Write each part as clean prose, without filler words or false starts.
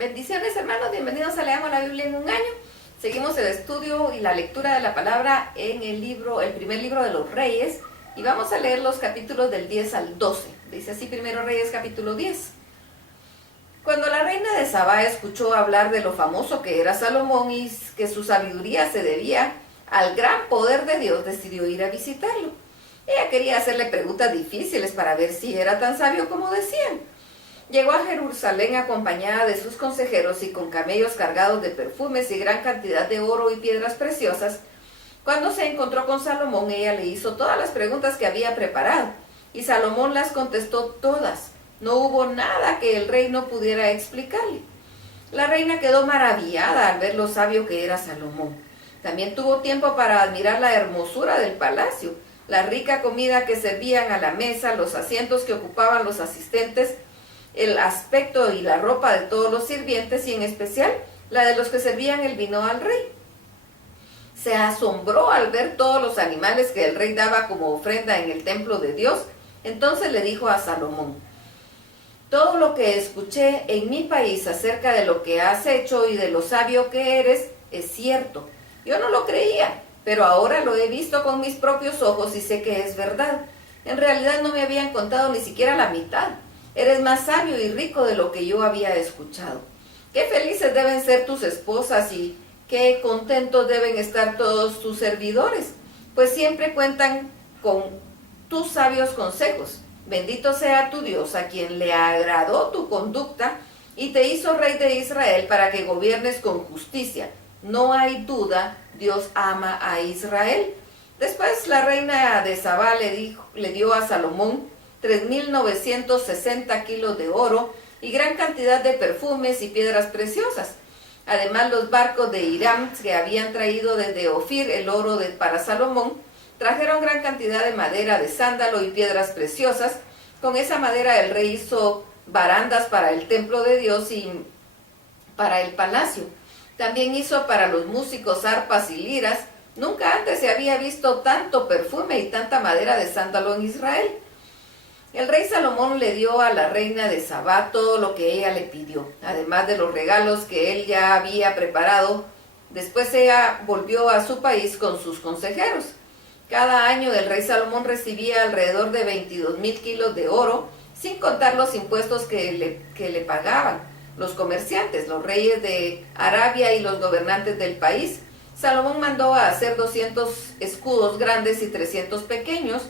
Bendiciones, hermanos, bienvenidos a Leamos la Biblia en un año. Seguimos el estudio y la lectura de la palabra en el primer libro de los Reyes, y vamos a leer los capítulos del 10 al 12. Dice así Primero Reyes capítulo 10. Cuando la reina de Sabá escuchó hablar de lo famoso que era Salomón y que su sabiduría se debía al gran poder de Dios, decidió ir a visitarlo. Ella quería hacerle preguntas difíciles para ver si era tan sabio como decían. Llegó a Jerusalén acompañada de sus consejeros y con camellos cargados de perfumes y gran cantidad de oro y piedras preciosas. Cuando se encontró con Salomón, ella le hizo todas las preguntas que había preparado, y Salomón las contestó todas. No hubo nada que el rey no pudiera explicarle. La reina quedó maravillada al ver lo sabio que era Salomón. También tuvo tiempo para admirar la hermosura del palacio, la rica comida que servían a la mesa, los asientos que ocupaban los asistentes, el aspecto y la ropa de todos los sirvientes, y en especial la de los que servían el vino al rey. Se asombró al ver todos los animales que el rey daba como ofrenda en el templo de Dios. Entonces le dijo a Salomón: todo lo que escuché en mi país acerca de lo que has hecho y de lo sabio que eres es cierto. Yo no lo creía, pero ahora lo he visto con mis propios ojos y sé que es verdad. En realidad no me habían contado ni siquiera la mitad. Eres más sabio y rico de lo que yo había escuchado. Qué felices deben ser tus esposas y qué contentos deben estar todos tus servidores, pues siempre cuentan con tus sabios consejos. Bendito sea tu Dios, a quien le agradó tu conducta y te hizo rey de Israel para que gobiernes con justicia. No hay duda, Dios ama a Israel. Después la reina de Sabá le dio a Salomón 3,960 kilos de oro y gran cantidad de perfumes y piedras preciosas. Además, los barcos de Hiram, que habían traído desde Ofir el oro para Salomón, trajeron gran cantidad de madera de sándalo y piedras preciosas. Con esa madera el rey hizo barandas para el templo de Dios y para el palacio. También hizo para los músicos arpas y liras. Nunca antes se había visto tanto perfume y tanta madera de sándalo en Israel. El rey Salomón le dio a la reina de Sabá todo lo que ella le pidió, además de los regalos que él ya había preparado. Después ella volvió a su país con sus consejeros. Cada año el rey Salomón recibía alrededor de 22,000 kilos de oro, sin contar los impuestos que le pagaban los comerciantes, los reyes de Arabia y los gobernantes del país. Salomón mandó a hacer 200 escudos grandes y 300 pequeños,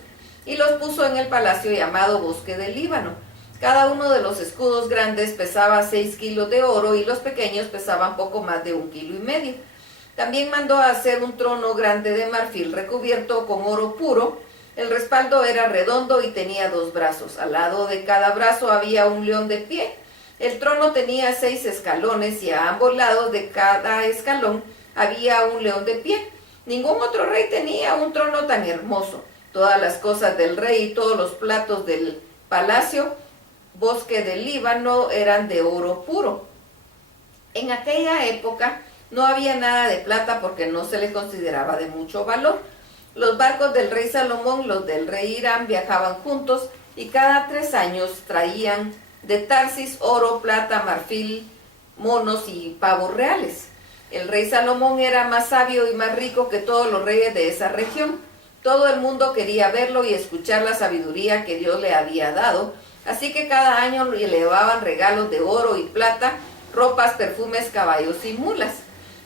y los puso en el palacio llamado Bosque del Líbano. Cada uno de los escudos grandes pesaba 6 kilos de oro y los pequeños pesaban poco más de 1,5 kilos. También mandó a hacer un trono grande de marfil recubierto con oro puro. El respaldo era redondo y tenía 2 brazos. Al lado de cada brazo había un león de pie. El trono tenía 6 escalones y a ambos lados de cada escalón había un león de pie. Ningún otro rey tenía un trono tan hermoso. Todas las cosas del rey y todos los platos del palacio Bosque del Líbano eran de oro puro. En aquella época no había nada de plata porque no se le consideraba de mucho valor. Los barcos del rey Salomón, los del rey Hiram, viajaban juntos y cada 3 años traían de Tarsis oro, plata, marfil, monos y pavos reales. El rey Salomón era más sabio y más rico que todos los reyes de esa región. Todo el mundo quería verlo y escuchar la sabiduría que Dios le había dado, así que cada año le llevaban regalos de oro y plata, ropas, perfumes, caballos y mulas.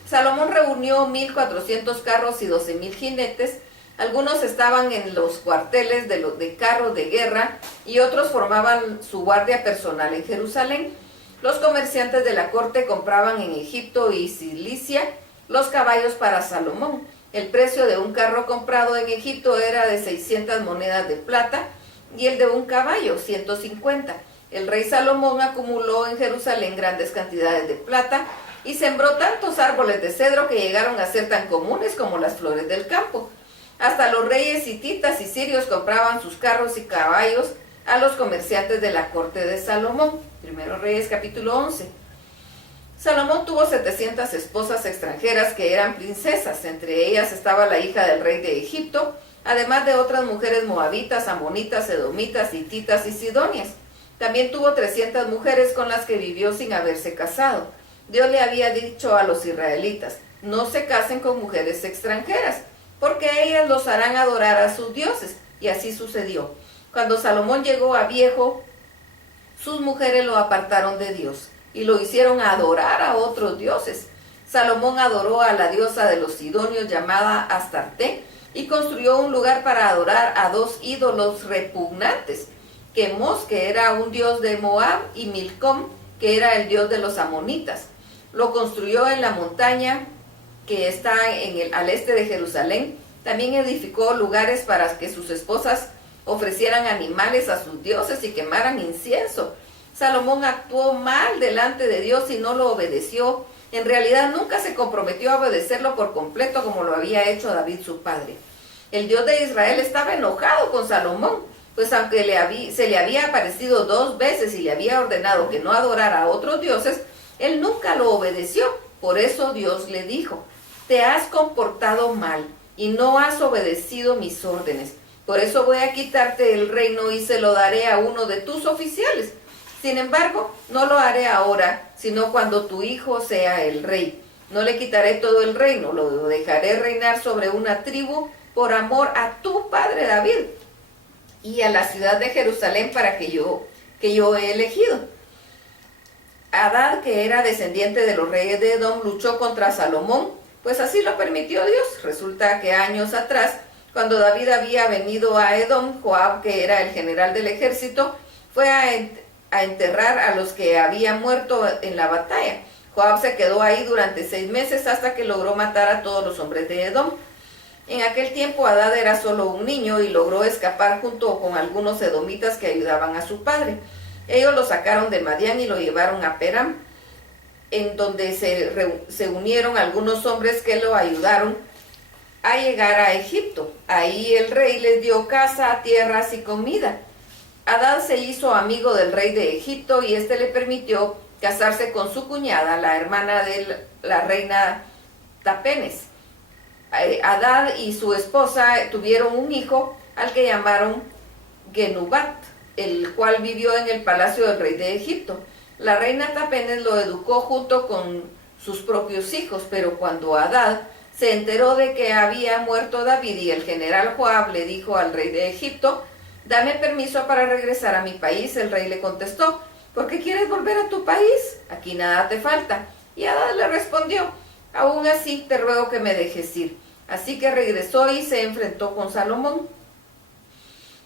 Salomón reunió 1,400 carros y 12,000 jinetes. Algunos estaban en los cuarteles de carros de guerra y otros formaban su guardia personal en Jerusalén. Los comerciantes de la corte compraban en Egipto y Cilicia los caballos para Salomón. El precio de un carro comprado en Egipto era de 600 monedas de plata y el de un caballo 150. El rey Salomón acumuló en Jerusalén grandes cantidades de plata y sembró tantos árboles de cedro que llegaron a ser tan comunes como las flores del campo. Hasta los reyes hititas y sirios compraban sus carros y caballos a los comerciantes de la corte de Salomón. Primero Reyes capítulo 11. Salomón tuvo 700 esposas extranjeras que eran princesas. Entre ellas estaba la hija del rey de Egipto, además de otras mujeres moabitas, amonitas, edomitas, hititas y sidonias. También tuvo 300 mujeres con las que vivió sin haberse casado. Dios le había dicho a los israelitas, no se casen con mujeres extranjeras, porque ellas los harán adorar a sus dioses. Y así sucedió. Cuando Salomón llegó a viejo, sus mujeres lo apartaron de Dios y lo hicieron adorar a otros dioses. Salomón adoró a la diosa de los sidonios llamada Astarte y construyó un lugar para adorar a dos ídolos repugnantes, Quemos, que era un dios de Moab, y Milcom, que era el dios de los amonitas. Lo construyó en la montaña que está al este de Jerusalén. También edificó lugares para que sus esposas ofrecieran animales a sus dioses y quemaran incienso. Salomón actuó mal delante de Dios y no lo obedeció. En realidad nunca se comprometió a obedecerlo por completo como lo había hecho David su padre. El Dios de Israel estaba enojado con Salomón, pues aunque se le había aparecido 2 veces y le había ordenado que no adorara a otros dioses, él nunca lo obedeció. Por eso Dios le dijo, te has comportado mal y no has obedecido mis órdenes. Por eso voy a quitarte el reino y se lo daré a uno de tus oficiales. Sin embargo, no lo haré ahora, sino cuando tu hijo sea el rey. No le quitaré todo el reino, lo dejaré reinar sobre una tribu por amor a tu padre David y a la ciudad de Jerusalén para que yo he elegido. Hadad, que era descendiente de los reyes de Edom, luchó contra Salomón, pues así lo permitió Dios. Resulta que años atrás, cuando David había venido a Edom, Joab, que era el general del ejército, fue a enterrar a los que habían muerto en la batalla. Joab se quedó ahí durante 6 meses hasta que logró matar a todos los hombres de Edom. En aquel tiempo Hadad era solo un niño y logró escapar junto con algunos edomitas que ayudaban a su padre. Ellos lo sacaron de Madián y lo llevaron a Peram, en donde se unieron algunos hombres que lo ayudaron a llegar a Egipto. Ahí el rey les dio casa, tierras y comida. Hadad se hizo amigo del rey de Egipto y este le permitió casarse con su cuñada, la hermana de la reina Tapenes. Hadad y su esposa tuvieron un hijo al que llamaron Genubat, el cual vivió en el palacio del rey de Egipto. La reina Tapenes lo educó junto con sus propios hijos, pero cuando Hadad se enteró de que había muerto David y el general Joab le dijo al rey de Egipto, dame permiso para regresar a mi país. El rey le contestó, ¿por qué quieres volver a tu país? Aquí nada te falta. Y Hadad le respondió, aún así te ruego que me dejes ir. Así que regresó y se enfrentó con Salomón.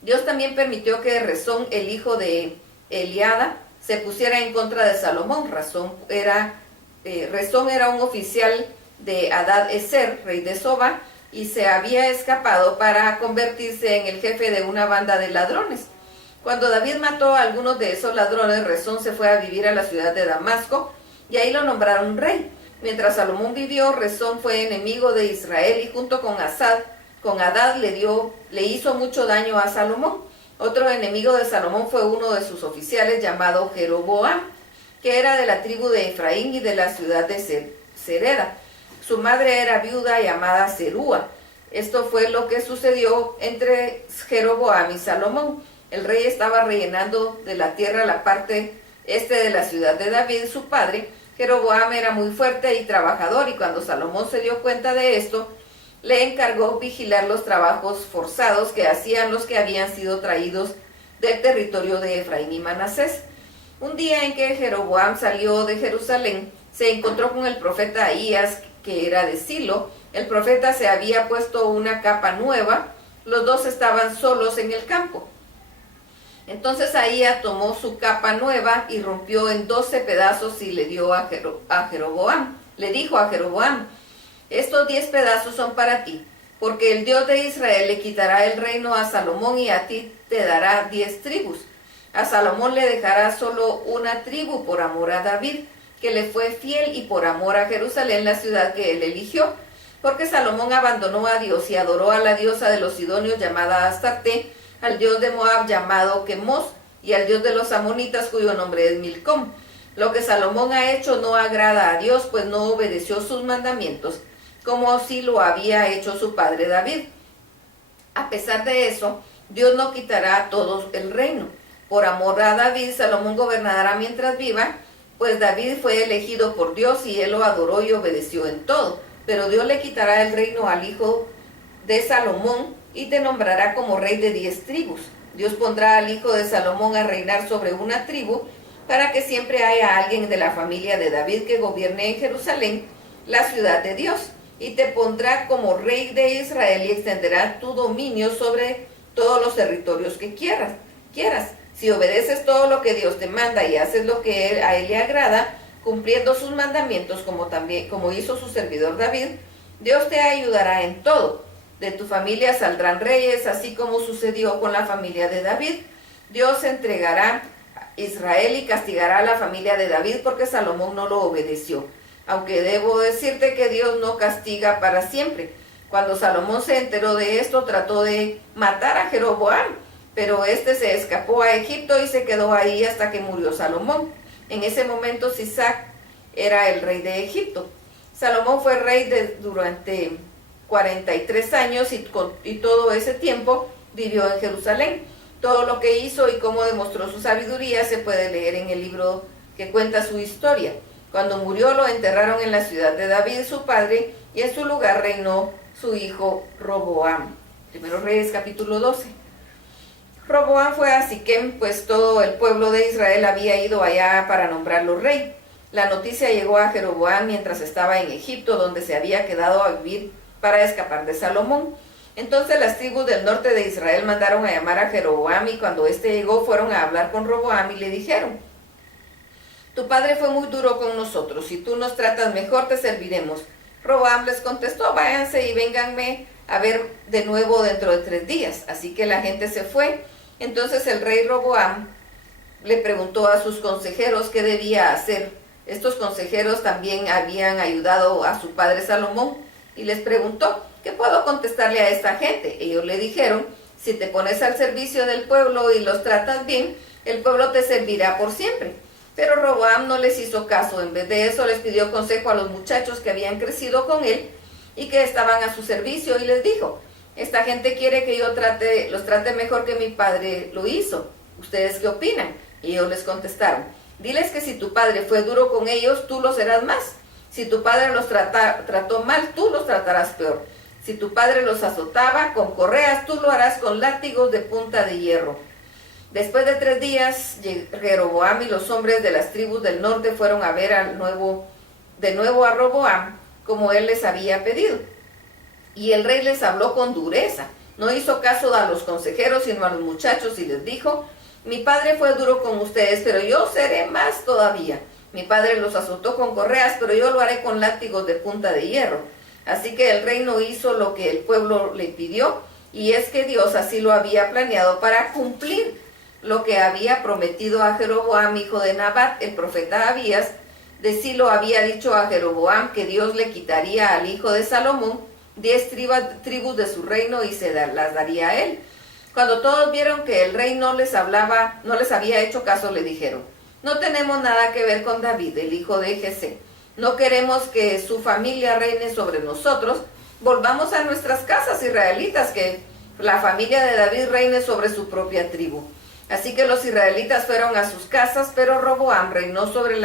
Dios también permitió que Rezón, el hijo de Eliada, se pusiera en contra de Salomón. Rezón era un oficial de Hadad-Ezer, rey de Soba, y se había escapado para convertirse en el jefe de una banda de ladrones. Cuando David mató a algunos de esos ladrones, Rezón se fue a vivir a la ciudad de Damasco y ahí lo nombraron rey. Mientras Salomón vivió, Rezón fue enemigo de Israel y junto con Hadad le hizo mucho daño a Salomón. Otro enemigo de Salomón fue uno de sus oficiales llamado Jeroboam, que era de la tribu de Efraín y de la ciudad de Sereda. Su madre era viuda llamada Serúa. Esto fue lo que sucedió entre Jeroboam y Salomón. El rey estaba rellenando de la tierra la parte este de la ciudad de David, su padre. Jeroboam era muy fuerte y trabajador, y cuando Salomón se dio cuenta de esto, le encargó vigilar los trabajos forzados que hacían los que habían sido traídos del territorio de Efraín y Manasés. Un día en que Jeroboam salió de Jerusalén, se encontró con el profeta Ahías, que era de Silo. El profeta se había puesto una capa nueva. Los dos estaban solos en el campo. Entonces Ahías tomó su capa nueva y rompió en 12 pedazos y le dio a Jeroboam. Le dijo a Jeroboam, estos 10 pedazos son para ti, porque el Dios de Israel le quitará el reino a Salomón y a ti te dará 10 tribus. A Salomón le dejará solo una tribu por amor a David, que le fue fiel, y por amor a Jerusalén, la ciudad que él eligió, porque Salomón abandonó a Dios y adoró a la diosa de los sidonios llamada Astarte, al dios de Moab llamado Quemos, y al dios de los amonitas cuyo nombre es Milcom. Lo que Salomón ha hecho no agrada a Dios, pues no obedeció sus mandamientos, como si lo había hecho su padre David. A pesar de eso, Dios no quitará a todos el reino. Por amor a David, Salomón gobernará mientras viva, pues David fue elegido por Dios y él lo adoró y obedeció en todo. Pero Dios le quitará el reino al hijo de Salomón y te nombrará como rey de 10 tribus. Dios pondrá al hijo de Salomón a reinar sobre una tribu, para que siempre haya alguien de la familia de David que gobierne en Jerusalén, la ciudad de Dios, y te pondrá como rey de Israel y extenderá tu dominio sobre todos los territorios que quieras. Si obedeces todo lo que Dios te manda y haces lo que a él le agrada, cumpliendo sus mandamientos como hizo su servidor David, Dios te ayudará en todo. De tu familia saldrán reyes, así como sucedió con la familia de David. Dios entregará a Israel y castigará a la familia de David porque Salomón no lo obedeció. Aunque debo decirte que Dios no castiga para siempre. Cuando Salomón se enteró de esto, trató de matar a Jeroboam, pero este se escapó a Egipto y se quedó ahí hasta que murió Salomón. En ese momento Sisac era el rey de Egipto. Salomón fue rey durante 43 años y todo ese tiempo vivió en Jerusalén. Todo lo que hizo y cómo demostró su sabiduría se puede leer en el libro que cuenta su historia. Cuando murió lo enterraron en la ciudad de David, su padre, y en su lugar reinó su hijo Roboam. Primero Reyes capítulo 12. Roboam fue a Siquem, pues todo el pueblo de Israel había ido allá para nombrarlo rey. La noticia llegó a Jeroboam mientras estaba en Egipto, donde se había quedado a vivir para escapar de Salomón. Entonces las tribus del norte de Israel mandaron a llamar a Jeroboam, y cuando éste llegó fueron a hablar con Roboam y le dijeron: tu padre fue muy duro con nosotros, si tú nos tratas mejor te serviremos. Roboam les contestó: váyanse y vénganme a ver de nuevo dentro de 3 días. Así que la gente se fue. Entonces el rey Roboam le preguntó a sus consejeros qué debía hacer. Estos consejeros también habían ayudado a su padre Salomón, y les preguntó: ¿qué puedo contestarle a esta gente? Ellos le dijeron: si te pones al servicio del pueblo y los tratas bien, el pueblo te servirá por siempre. Pero Roboam no les hizo caso. En vez de eso les pidió consejo a los muchachos que habían crecido con él y que estaban a su servicio, y les dijo: esta gente quiere que yo los trate mejor que mi padre lo hizo. ¿Ustedes qué opinan? Y ellos les contestaron: diles que si tu padre fue duro con ellos, tú lo serás más. Si tu padre los trató mal, tú los tratarás peor. Si tu padre los azotaba con correas, tú lo harás con látigos de punta de hierro. Después de 3 días, Jeroboam y los hombres de las tribus del norte fueron a ver de nuevo a Roboam, como él les había pedido. Y el rey les habló con dureza. No hizo caso a los consejeros, sino a los muchachos, y les dijo: mi padre fue duro con ustedes, pero yo seré más todavía. Mi padre los azotó con correas, pero yo lo haré con látigos de punta de hierro. Así que el rey no hizo lo que el pueblo le pidió, y es que Dios así lo había planeado para cumplir lo que había prometido a Jeroboam, hijo de Nabat, el profeta Abías. De Silo había dicho a Jeroboam que Dios le quitaría al hijo de Salomón 10 tribus de su reino y se las daría a él. Cuando todos vieron que el rey no les había hecho caso, le dijeron: no tenemos nada que ver con David, el hijo de Jesé. No queremos que su familia reine sobre nosotros. Volvamos a nuestras casas israelitas, que la familia de David reine sobre su propia tribu. Así que los israelitas fueron a sus casas, pero Roboam reinó sobre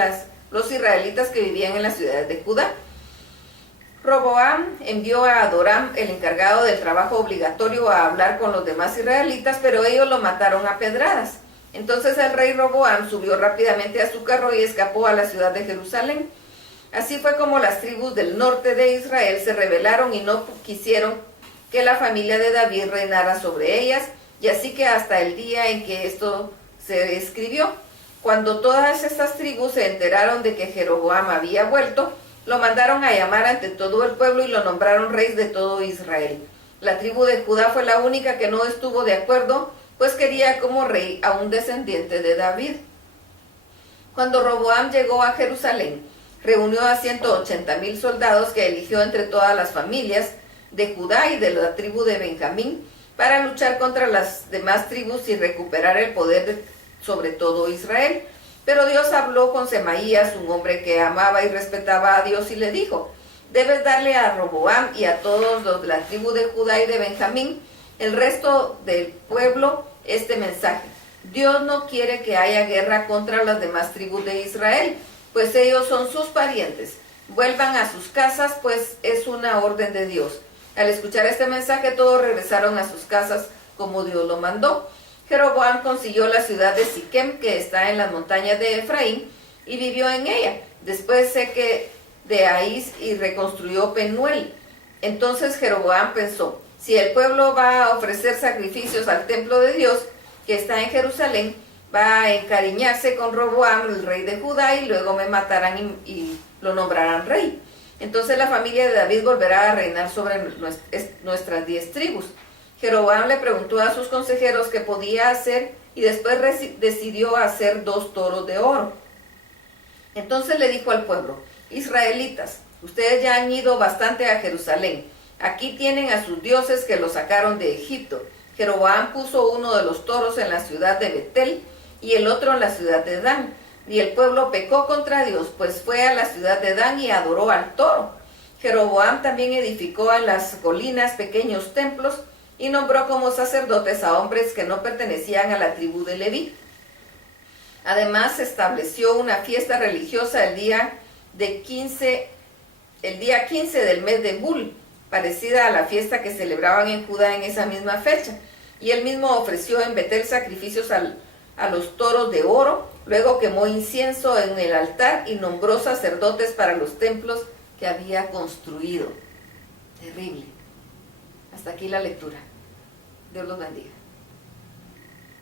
los israelitas que vivían en las ciudades de Judá. Roboam envió a Adoram, el encargado del trabajo obligatorio, a hablar con los demás israelitas, pero ellos lo mataron a pedradas. Entonces el rey Roboam subió rápidamente a su carro y escapó a la ciudad de Jerusalén. Así fue como las tribus del norte de Israel se rebelaron y no quisieron que la familia de David reinara sobre ellas, y así que hasta el día en que esto se escribió, cuando todas estas tribus se enteraron de que Jeroboam había vuelto, lo mandaron a llamar ante todo el pueblo y lo nombraron rey de todo Israel. La tribu de Judá fue la única que no estuvo de acuerdo, pues quería como rey a un descendiente de David. Cuando Roboam llegó a Jerusalén, reunió a 180,000 soldados que eligió entre todas las familias de Judá y de la tribu de Benjamín, para luchar contra las demás tribus y recuperar el poder sobre todo Israel. Pero Dios habló con Semaías, un hombre que amaba y respetaba a Dios, y le dijo: debes darle a Roboam y a todos los de la tribu de Judá y de Benjamín, el resto del pueblo, este mensaje: Dios no quiere que haya guerra contra las demás tribus de Israel, pues ellos son sus parientes. Vuelvan a sus casas, pues es una orden de Dios. Al escuchar este mensaje, todos regresaron a sus casas como Dios lo mandó. Jeroboam consiguió la ciudad de Siquem, que está en las montañas de Efraín, y vivió en ella. Después que de ahí y reconstruyó Penuel. Entonces Jeroboam pensó, si el pueblo va a ofrecer sacrificios al templo de Dios, que está en Jerusalén, va a encariñarse con Roboam, el rey de Judá, y luego me matarán y lo nombrarán rey. Entonces la familia de David volverá a reinar sobre nuestras 10 tribus. Jeroboam le preguntó a sus consejeros qué podía hacer y después decidió hacer 2 toros de oro. Entonces le dijo al pueblo, israelitas, ustedes ya han ido bastante a Jerusalén. Aquí tienen a sus dioses que los sacaron de Egipto. Jeroboam puso uno de los toros en la ciudad de Betel y el otro en la ciudad de Dan. Y el pueblo pecó contra Dios, pues fue a la ciudad de Dan y adoró al toro. Jeroboam también edificó en las colinas pequeños templos y nombró como sacerdotes a hombres que no pertenecían a la tribu de Leví. Además, estableció una fiesta religiosa el día 15 del mes de Bul, parecida a la fiesta que celebraban en Judá en esa misma fecha. Y él mismo ofreció en Betel sacrificios a los toros de oro, luego quemó incienso en el altar y nombró sacerdotes para los templos que había construido. Terrible. Hasta aquí la lectura. Dios los bendiga.